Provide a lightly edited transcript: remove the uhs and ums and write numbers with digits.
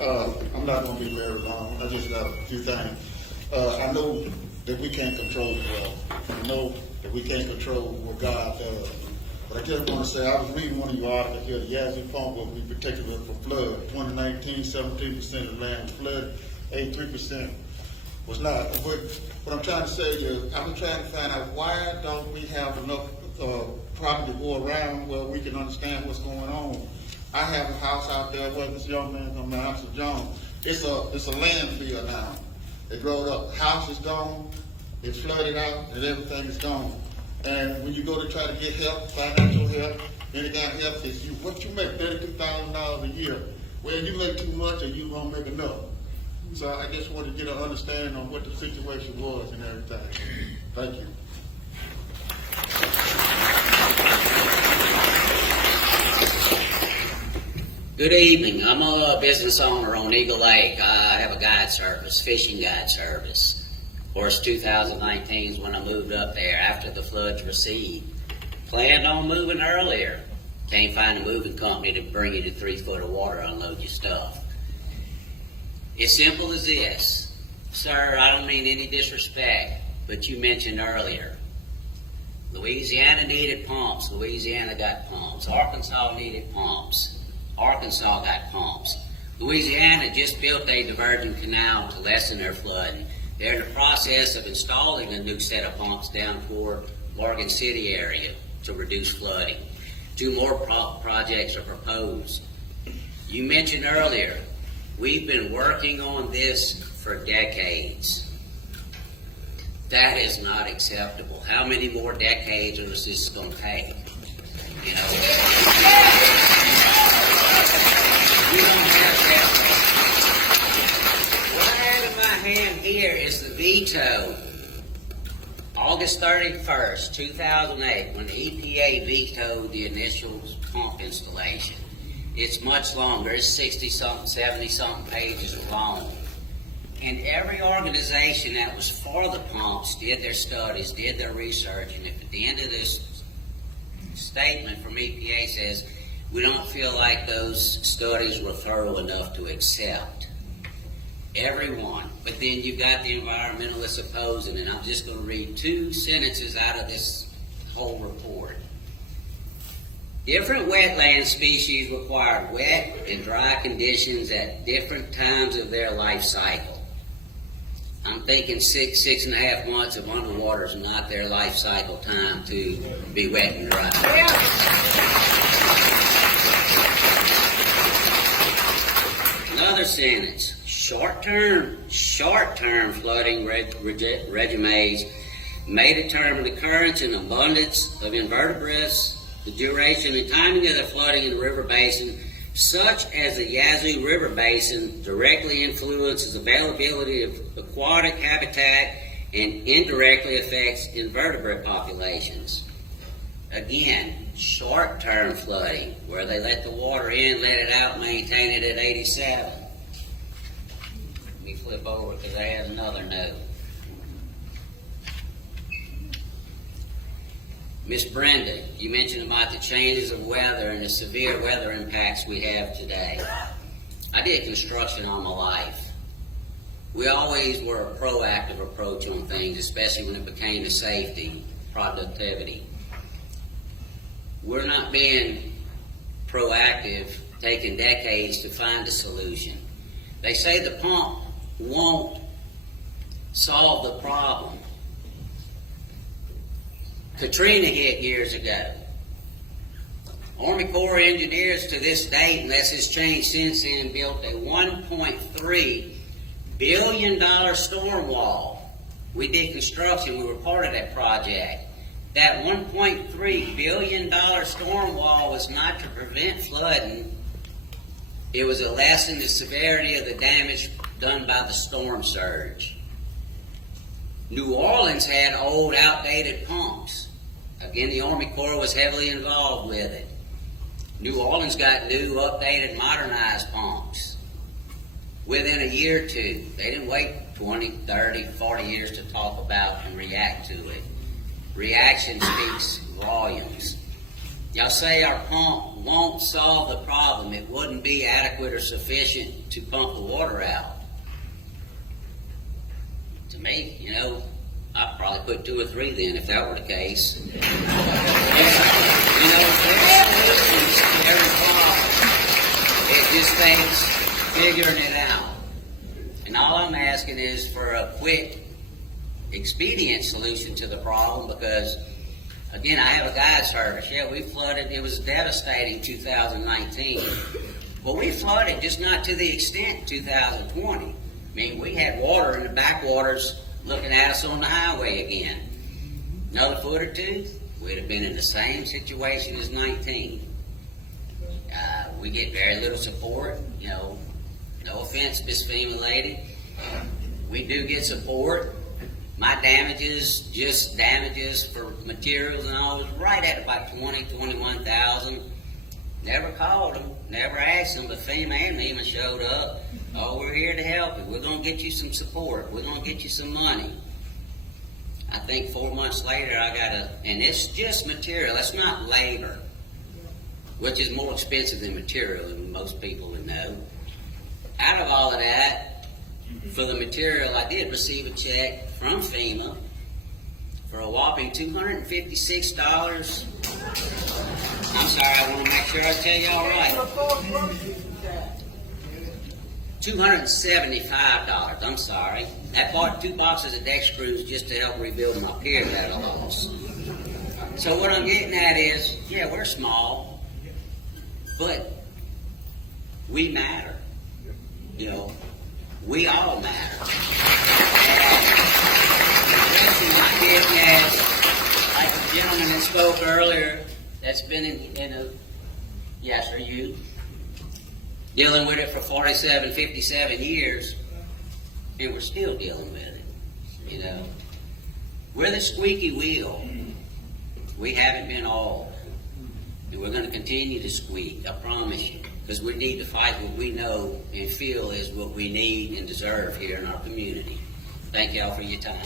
I'm not gonna be very long. I just got a few things. I know that we can't control the weather. I know that we can't control what God does. But I just want to say, I was reading one of your articles here, the Yazoo Pump will be particular for flood. 2019, 17% of land was flooded, 83% was not. What I'm trying to say is, I've been trying to find out why don't we have enough property to go around where we can understand what's going on. I have a house out there where this young man from Mount Jones. It's a landfill now. It growed up. House is gone. It's flooded out, and everything is gone. And when you go to try to get help, financial help, any kind of help, it's you. What you make, $32,000 a year. Well, you make too much, or you won't make enough. So I just want to get an understanding on what the situation was and everything. Thank you. Good evening. I'm a business owner on Eagle Lake. I have a guide service, fishing guide service. Of course, 2019 is when I moved up there after the floods recede. Planned on moving earlier. Can't find a moving company to bring you to 3 foot of water, unload your stuff. It's simple as this. Sir, I don't mean any disrespect, but you mentioned earlier, Louisiana needed pumps. Louisiana got pumps. Arkansas needed pumps. Arkansas got pumps. Louisiana just built a diversion canal to lessen their flooding. They're in the process of installing a new set of pumps down toward Morgan City area to reduce flooding. 2 more projects are proposed. You mentioned earlier, we've been working on this for decades. That is not acceptable. How many more decades is this going to take? You know, we don't have that. What I have in my hand here is the veto. August 31st, 2008, when the EPA vetoed the initial pump installation. It's much longer. It's 60-something, 70-something pages long. And every organization that was for the pumps did their studies, did their research, and if at the end of this statement from EPA says, we don't feel like those studies were thorough enough to accept. Everyone. But then you've got the environmentalists opposing, and I'm just going to read 2 sentences out of this whole report. Different wetland species require wet and dry conditions at different times of their life cycle. I'm thinking 6.5 months of underwater is not their life cycle time to be wet and dry. Another sentence. Short-term flooding regimes may determine the occurrence and abundance of invertebrates, the duration and timing of the flooding in the river basin, such as the Yazoo River Basin, directly influences availability of aquatic habitat and indirectly affects invertebrate populations. Again, short-term flooding, where they let the water in, let it out, maintain it at 87. Let me flip over because I had another note. Miss Brenda, you mentioned about the changes of weather and the severe weather impacts we have today. I did construction all my life. We always were a proactive approach on things, especially when it became to safety, productivity. We're not being proactive, taking decades to find a solution. They say the pump won't solve the problem. Katrina hit years ago. Army Corps of Engineers to this date, unless it's changed since then, built a $1.3 billion storm wall. We did construction. We were part of that project. That $1.3 billion storm wall was not to prevent flooding. It was to lessen the severity of the damage done by the storm surge. New Orleans had old, outdated pumps. Again, the Army Corps was heavily involved with it. New Orleans got new, updated, modernized pumps within a year or 2. They didn't wait 20, 30, 40 years to talk about and react to it. Reaction speaks volumes. Y'all say our pump won't solve the problem. It wouldn't be adequate or sufficient to pump the water out. To me, you know, I'd probably put 2 or 3 then if that were the case. You know, there's solutions to every problem. It just takes figuring it out. And all I'm asking is for a quick, expedient solution to the problem because, again, I have a guide service. Yeah, we flooded. It was devastating 2019. Well, we flooded, just not to the extent 2020. I mean, we had water in the backwaters looking at us on the highway again. Another foot or 2, we'd have been in the same situation as 19. We get very little support. You know, no offense, Miss FEMA lady. We do get support. My damages, just damages for materials and all, was right at about 21,000. Never called them, never asked them, but FEMA and MEMA showed up. Oh, we're here to help you. We're going to get you some support. We're going to get you some money. I think 4 months later, and it's just material. That's not labor, which is more expensive than material, than most people would know. Out of all of that, for the material, I did receive a check from FEMA for a whopping $256. I'm sorry, I want to make sure I tell you all right. $275, I'm sorry. That bought 2 boxes of deck screws just to help rebuild my pier that I lost. So what I'm getting at is, yeah, we're small, but we matter. You know, we all matter. The question I'm getting at, like the gentleman that spoke earlier, that's been in a, yes, are you? Dealing with it for 47, 57 years, and we're still dealing with it, you know. We're the squeaky wheel. We haven't been all. And we're going to continue to squeak, I promise you, because we need to fight what we know and feel is what we need and deserve here in our community. Thank y'all for your time.